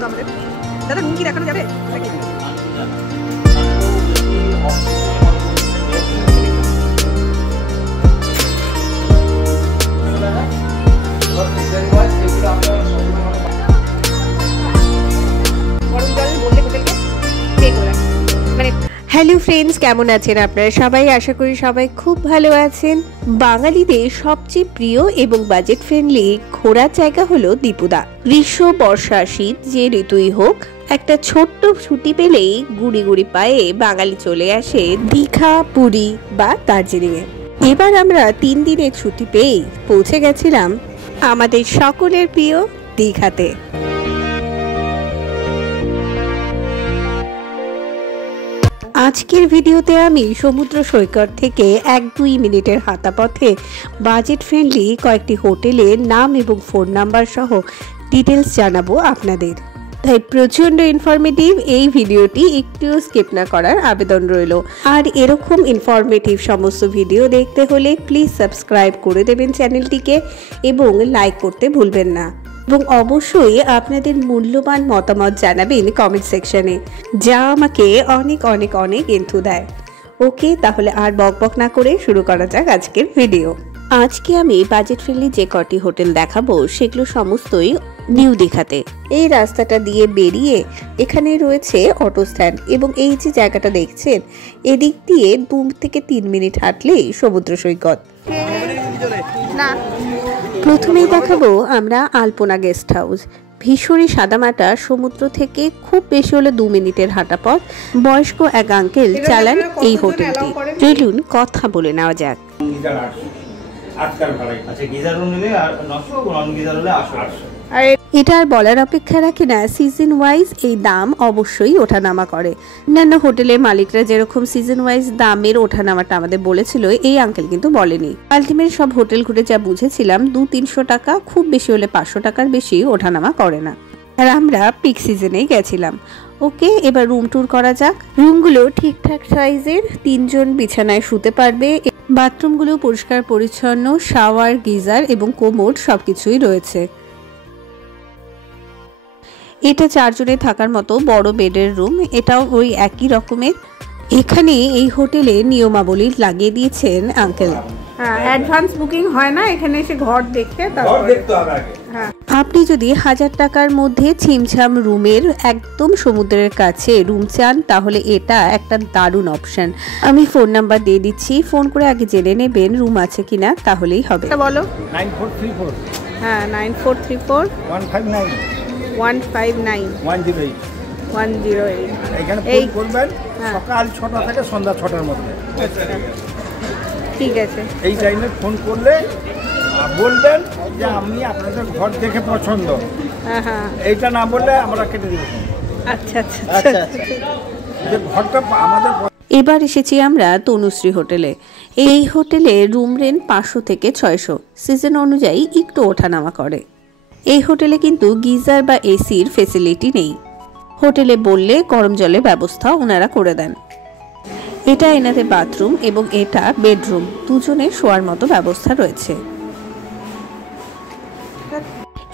তো আমাদের। দাদা রুম কি দেখানো যাবে? হ্যালো ফ্রেন্ডস, কেমন আছেন আপনারা সবাই? আশা করি সবাই খুব ভালো আছেন। বাঙালিদের সবচেয়ে প্রিয় এবং বাজেট ফ্রেন্ডলি ঘোরার জায়গা হলো দীপুদা। গ্রীষ্ম, বর্ষা, শীত যে ঋতুই হোক, একটা ছোট্ট ছুটি পেলেই গুড়ি গুড়ি পায়ে বাঙালি চলে আসে দীঘা, পুরী বা দার্জিলিং এ। এবার আমরা 3 দিনের ছুটি পেয়ে পৌঁছে গেছিলাম আমাদের সকলের প্রিয় দীঘাতে। আজকের ভিডিওতে আমি সমুদ্র সৈকত থেকে 1-2 মিনিটের হাঁটা পথে বাজেট ফ্রেন্ডলি কয়েকটি হোটেলের নাম এবং ফোন নাম্বার সহ ডিটেলস জানাবো আপনাদের। তাই প্রচণ্ড ইনফরমেটিভ এই ভিডিওটি একটুও স্কিপ না করার আবেদন রইল। আর এরকম ইনফরমেটিভ সমস্ত ভিডিও দেখতে হলে প্লিজ সাবস্ক্রাইব করে দেবেন চ্যানেলটিকে এবং লাইক করতে ভুলবেন না। এবং অবশ্যই আপনাদের মূল্যবান মতামত জানাবেন কমেন্ট সেকশনে, যা আমাকে অনেক অনেক অনেক এন্থু দেয়। ওকে, তাহলে আর বকবক না করে শুরু করা যাক আজকের ভিডিও। আজকে আমি বাজেট ফ্রেন্ডলি যে কটি হোটেল দেখাবো সেগুলো সমস্তই নিউ দীঘাতে। এই রাস্তাটা দিয়ে বেরিয়ে এখানে রয়েছে অটো স্ট্যান্ড এবং এই যে জায়গাটা দেখছেন, এদিক দিয়ে 2 থেকে 3 মিনিট হাঁটলেই সমুদ্র সৈকত। প্রথমেই দেখাবো আমরা আলপনা গেস্ট হাউস। ভীষণই সাদামাটা, সমুদ্র থেকে খুব বেশি হলে 2 মিনিটের হাঁটা পথ। বয়স্ক এক আঙ্কেল চালান এই হোটেলটি। চলুন কথা বলে নেওয়া যাক। এটা আর বলার অপেক্ষা রাখে না, সিজন ওয়াইজ এই দাম অবশ্যই ওঠানামা করে। অন্যান্য হোটেলের মালিকরা যেরকম সিজন ওয়াইজ দামের ওঠানামাটা আমাদের বলেছিল, এই আঙ্কেল কিন্তু বলেনি। আলটিমেট সব হোটেল ঘুরে যা বুঝেছিলাম, 200-300 টাকা, খুব বেশি হলে 500 টাকার বেশি ওঠানামা করে না। আর আমরা পিক সিজনেই গেছিলাম। ওকে, এবার রুম ট্যুর করা যাক। রুমগুলো ঠিকঠাক সাইজের, 3 জন বিছানায় শুতে পারবে। বাথরুমগুলো পরিষ্কার পরিচ্ছন্ন, শাওয়ার, গিজার এবং কোমোড সবকিছুই রয়েছে। এটা 4 জনে থাকার মতো বড় বেডের রুম, এটাও ওই একই রকমের। এখানে এই হোটেলে নিয়মাবলী লাগিয়ে দিয়েছেন আঙ্কেল। হ্যাঁ, অ্যাডভান্স বুকিং হয় না, এখানে এসে ঘর দেখে তারপর দেখতে হবে আগে। হ্যাঁ, আপনি যদি 1000 টাকার মধ্যে ছিমছাম রুমের একদম সমুদ্রের কাছে রুম চান, তাহলে এটা একটা দারুণ অপশন। আমি ফোন নাম্বার দিয়ে দিচ্ছি, ফোন করে আগে জেনে নেবেন রুম আছে কিনা, তাহলেই হবে। বলো। 9434। হ্যাঁ, 9434 159 159 108 108। এখানে ফোন করবেন সকাল 6টা থেকে সন্ধ্যা 6টার মধ্যে। ঠিক আছে, এই টাইমে ফোন করলে বলবেন যে আমি আপনাদের ঘর দেখে পছন্দ। হ্যাঁ হ্যাঁ, এইটা না বললে আমরা কেটে দেব। আচ্ছা আচ্ছা আচ্ছা, যে ঘরটা আমাদের। এবার এসেছি আমরা তনুশ্রী হোটেলে। এই হোটেলে রুম রেন্ট 500 থেকে 600, সিজন অনুযায়ী একটু ওঠানামা করে। এই হোটেলে কিন্তু গিজার বা এসির ফেসিলিটি নেই। হোটেলে বললে গরম জলের ব্যবস্থা ওনারা করে দেন। এটা এনাদের বাথরুম এবং এটা বেডরুম, 2 জনের শোয়ার মতো ব্যবস্থা রয়েছে।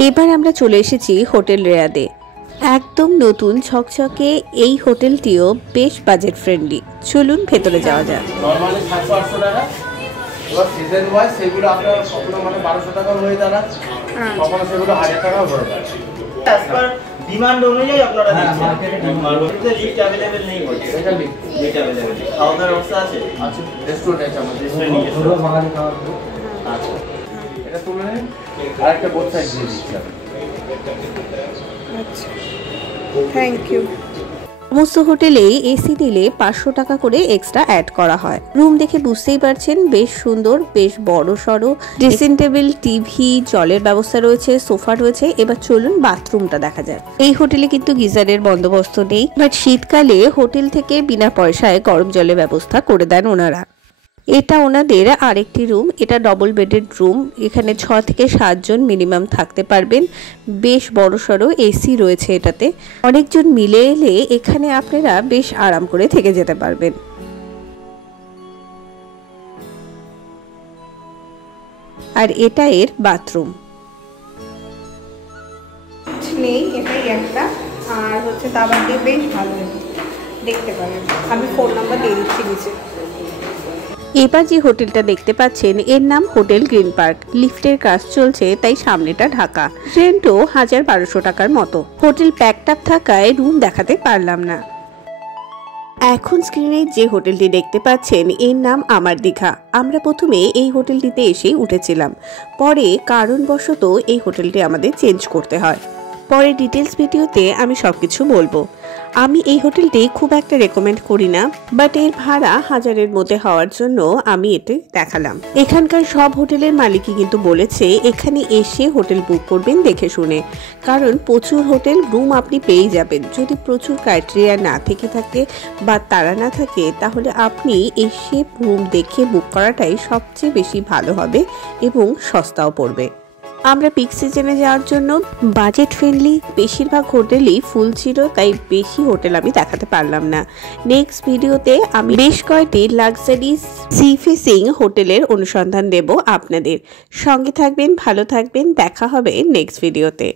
এবার আমরা চলে এসেছি হোটেল রেয়াদে। একদম নতুন ঝকঝকে এই হোটেলটিও বেশ বাজেট ফ্রেন্ডলি। চলুন ভেতরে যাওয়া যাক। নরমালি 700-800 টাকা, এবার সিজন ওয়াইজ সেগুলো আপনার কখনো 1200 টাকা হয়ে দাঁড়ায়, কখনো সেগুলো 1000 টাকাও হয়ে দাঁড়ায়। ডিমান্ড অনুযায়ী আপনারা দিচ্ছেন। মার্কেটে লিফট अवेलेबल নেই বলছে। এটা লিফট अवेलेबल নেই। খাওয়া দাওয়ার ব্যবস্থা আছে? আছে, রেস্টুরেন্ট আছে আমাদের। রেস্টুরেন্ট পুরো বাঙালি খাবার। আচ্ছা, এটা তুলে নিন, আরেকটা বোথ সাইড দিয়ে দিচ্ছি। আচ্ছা, থ্যাংক ইউ। সমস্ত হোটেলে এসি দিলে 500 টাকা করে এক্সট্রা অ্যাড করা হয়। রুম দেখে বুঝতেই পারছেন বেশ সুন্দর, বেশ বড় সড়ো, ড্রেসিং টেবিল, টিভি, জলের ব্যবস্থা রয়েছে, সোফা রয়েছে। এবার চলুন বাথরুমটা দেখা যাক। এই হোটেলে কিন্তু গিজারের বন্দোবস্ত নেই, বাট শীতকালে হোটেল থেকে বিনা পয়সায় গরম জলের ব্যবস্থা করে দেন ওনারা। এটা ওনাদের আরেকটি রুম, এটা ডবল বেডেড রুম। এখানে 6 থেকে 7 জন মিনিমাম থাকতে পারবেন। বেশ বড় সড়ো এসি রয়েছে এটাতে। অনেকজন মিলে এলে এখানে আপনারা বেশ আরাম করে থেকে যেতে পারবেন। আর এটা এর বাথরুম। নেই, এটাই একটা আর হচ্ছে দাবার দিয়ে বেশ ভালো দেখতে পারেন, আমি ফোন নাম্বার দিয়ে দিচ্ছি নিচে। এবার যে হোটেলটা দেখতে পাচ্ছেন এর নাম হোটেল গ্রিন পার্ক। লিফটের কাজ চলছে তাই সামনেটা ঢাকা। রেন্টও 1200 টাকার মতো। হোটেল প্যাকড আপ থাকায় রুম দেখাতে পারলাম না। এখন স্ক্রিনে যে হোটেলটি দেখতে পাচ্ছেন এর নাম আমার দীঘা। আমরা প্রথমে এই হোটেলটিতে এসেই উঠেছিলাম, পরে কারণবশত এই হোটেলটি আমাদের চেঞ্জ করতে হয়। পরে ডিটেলস ভিডিওতে আমি সবকিছু বলবো। আমি এই হোটেলটি খুব একটা রেকমেন্ড করি না, বাট এর ভাড়া 1000-এর মধ্যে হওয়ার জন্য আমি এটি দেখালাম। এখানকার সব হোটেলের মালিকই কিন্তু বলেছে এখানে এসে হোটেল বুক করবেন দেখে শুনে, কারণ প্রচুর হোটেল রুম আপনি পেয়ে যাবেন। যদি প্রচুর ক্রাইটেরিয়া না থেকে থাকে বা তারা না থাকে তাহলে আপনি এসে রুম দেখে বুক করাটাই সবচেয়ে বেশি ভালো হবে এবং সস্তাও পড়বে। আমরা পিক সিজনে যাওয়ার জন্য বাজেট ফ্রেন্ডলি বেশিরভাগ হোটেলই ফুল ছিল, তাই বেশি হোটেল আমি দেখাতে পারলাম না। নেক্সট ভিডিওতে আমি বেশ কয়েকটি লাক্সারি সি ফেসিং হোটেলের অনুসন্ধান দেব আপনাদের। সঙ্গে থাকবেন, ভালো থাকবেন, দেখা হবে নেক্সট ভিডিওতে।